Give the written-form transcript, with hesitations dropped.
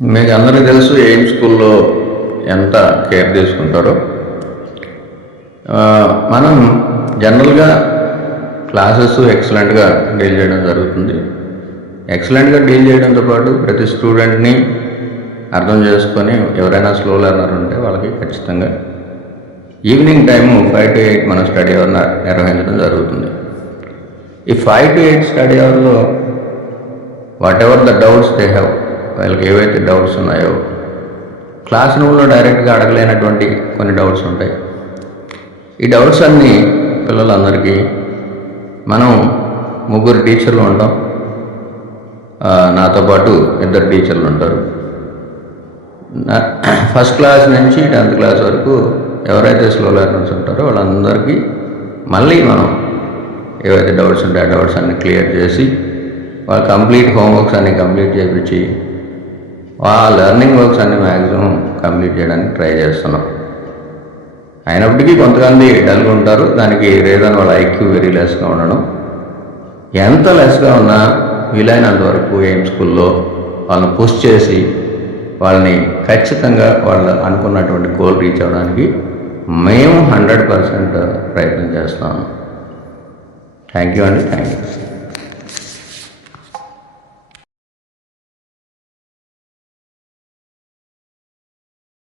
మీకు అందరికీ తెలుసు ఎయిమ్ స్కూల్లో ఎంత కేర్ తీసుకుంటారో. మనం జనరల్గా క్లాసెస్ ఎక్సలెంట్గా డీల్ చేయడం జరుగుతుంది. ఎక్సలెంట్గా డీల్ చేయడంతో పాటు ప్రతి స్టూడెంట్ని అర్థం చేసుకొని ఎవరైనా స్లో లెర్నర్ ఉంటే వాళ్ళకి ఖచ్చితంగా ఈవినింగ్ టైము 5 to 8 మనం స్టడీ అవర్ నిర్వహించడం జరుగుతుంది. ఈ 5 to 8 స్టడీ అవర్లో what ever the doubts they have, వాళ్ళకి ఏవైతే డౌట్స్ ఉన్నాయో క్లాస్ రూమ్లో డైరెక్ట్గా అడగలేనటువంటి కొన్ని డౌట్స్ ఉంటాయి. ఈ డౌట్స్ అన్నీ పిల్లలందరికీ మనం 3 టీచర్లు ఉంటాం, నాతో పాటు 2 టీచర్లు ఉంటారు. ఫస్ట్ క్లాస్ నుంచి 10th క్లాస్ వరకు ఎవరైతే స్లో లెర్నర్స్ ఉంటారో వాళ్ళందరికీ మళ్ళీ మనం ఏవైతే డౌట్స్ ఉంటాయో ఆ డౌట్స్ అన్నీ క్లియర్ చేసి వాళ్ళ కంప్లీట్ హోంవర్క్స్ అన్నీ కంప్లీట్ చేయించి ఆ లెర్నింగ్ వర్క్స్ అన్నీ మ్యాక్సిమం కంప్లీట్ చేయడానికి ట్రై చేస్తున్నాం. అయినప్పటికీ కొంతమంది డల్గా ఉంటారు. దానికి రీజన్ వాళ్ళ ఐక్యూ వెరీ లెస్గా ఉండడం. ఎంత లెస్గా ఉన్నా వీలైనంత వరకు ఎయిమ్ స్కూల్లో వాళ్ళని పుష్ చేసి వాళ్ళని ఖచ్చితంగా వాళ్ళు అనుకున్నటువంటి గోల్ రీచ్ అవ్వడానికి మేము 100% ప్రయత్నం చేస్తాము. థ్యాంక్ యూ అండి. Thank you.